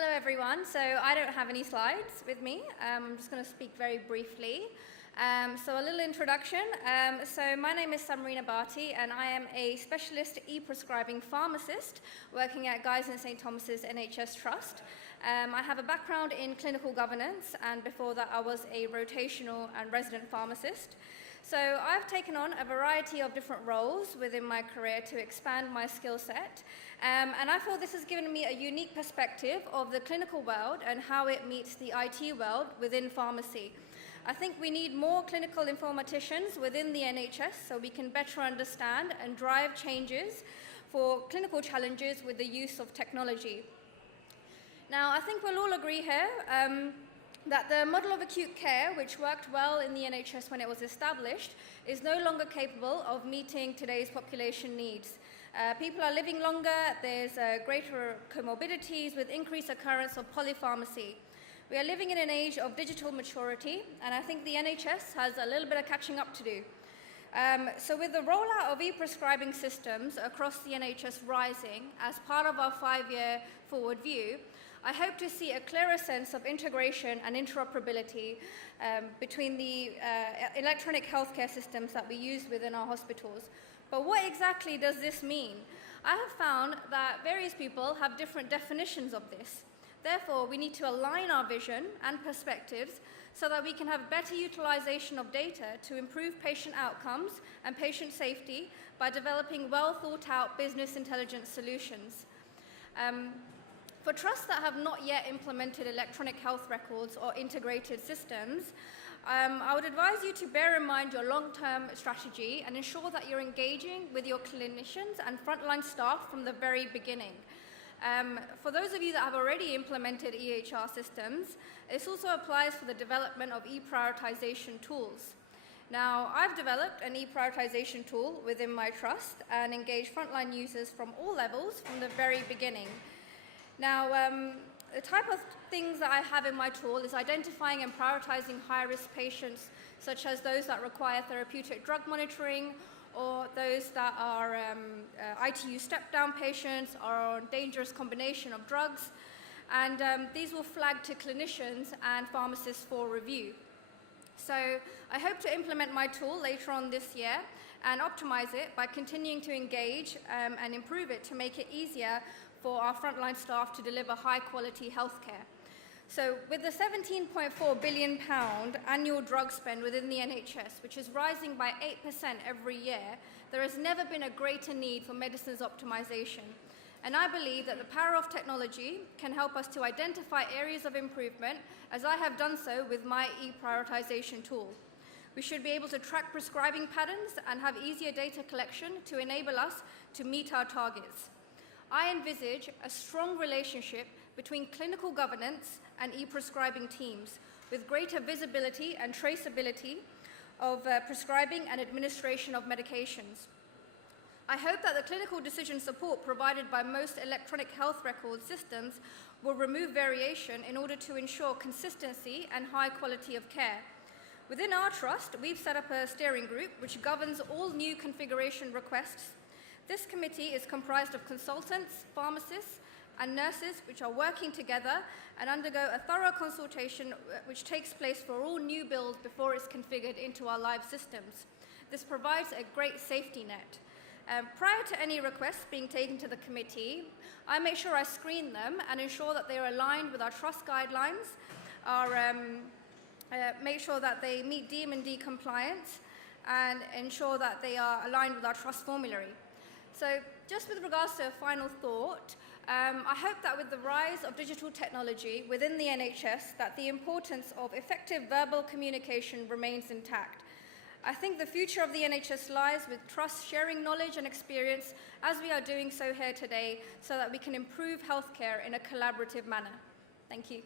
Hello everyone. So I don't have any slides with me. I'm just going to speak very briefly. So a little introduction. So my name is Samrina Bhatti and I am a specialist e-prescribing pharmacist working at Guy's and St Thomas's NHS Trust. I have a background in clinical governance, and before that I was a rotational and resident pharmacist. So I've taken on a variety of different roles within my career to expand my skill set, and I feel this has given me a unique perspective of the clinical world and how it meets the IT world within pharmacy. I think we need more clinical informaticians within the NHS so we can better understand and drive changes for clinical challenges with the use of technology. Now, I think we'll all agree here that the model of acute care, which worked well in the NHS when it was established, is no longer capable of meeting today's population needs. People are living longer, there's greater comorbidities with increased occurrence of polypharmacy. We are living in an age of digital maturity, and I think the NHS has a little bit of catching up to do. So with the rollout of e-prescribing systems across the NHS rising as part of our 5-year forward view, I hope to see a clearer sense of integration and interoperability between the electronic healthcare systems that we use within our hospitals. But what exactly does this mean? I have found that various people have different definitions of this. Therefore, we need to align our vision and perspectives so that we can have better utilization of data to improve patient outcomes and patient safety by developing well thought out business intelligence solutions. For trusts that have not yet implemented electronic health records or integrated systems, I would advise you to bear in mind your long-term strategy and ensure that you're engaging with your clinicians and frontline staff from the very beginning. For those of you that have already implemented EHR systems, this also applies for the development of e-prioritization tools. Now, I've developed an e-prioritization tool within my trust and engaged frontline users from all levels from the very beginning. Now, the type of things that I have in my tool is identifying and prioritizing high-risk patients, such as those that require therapeutic drug monitoring, or those that are ITU step-down patients or on dangerous combination of drugs. And these will flag to clinicians and pharmacists for review. So I hope to implement my tool later on this year and optimize it by continuing to engage and improve it to make it easier for our frontline staff to deliver high-quality healthcare. So with the £17.4 billion annual drug spend within the NHS, which is rising by 8% every year, there has never been a greater need for medicines optimization. And I believe that the power of technology can help us to identify areas of improvement, as I have done so with my e-prioritization tool. We should be able to track prescribing patterns and have easier data collection to enable us to meet our targets. I envisage a strong relationship between clinical governance and e-prescribing teams, with greater visibility and traceability of prescribing and administration of medications. I hope that the clinical decision support provided by most electronic health record systems will remove variation in order to ensure consistency and high quality of care. Within our trust, we've set up a steering group which governs all new configuration requests. This committee is comprised of consultants, pharmacists, and nurses which are working together and undergo a thorough consultation which takes place for all new builds before it's configured into our live systems. This provides a great safety net. Prior to any requests being taken to the committee, I make sure I screen them and ensure that they are aligned with our trust guidelines, make sure that they meet DM&D compliance, and ensure that they are aligned with our trust formulary. So just with regards to a final thought, I hope that with the rise of digital technology within the NHS, that the importance of effective verbal communication remains intact. I think the future of the NHS lies with trust sharing knowledge and experience, as we are doing so here today, so that we can improve healthcare in a collaborative manner. Thank you.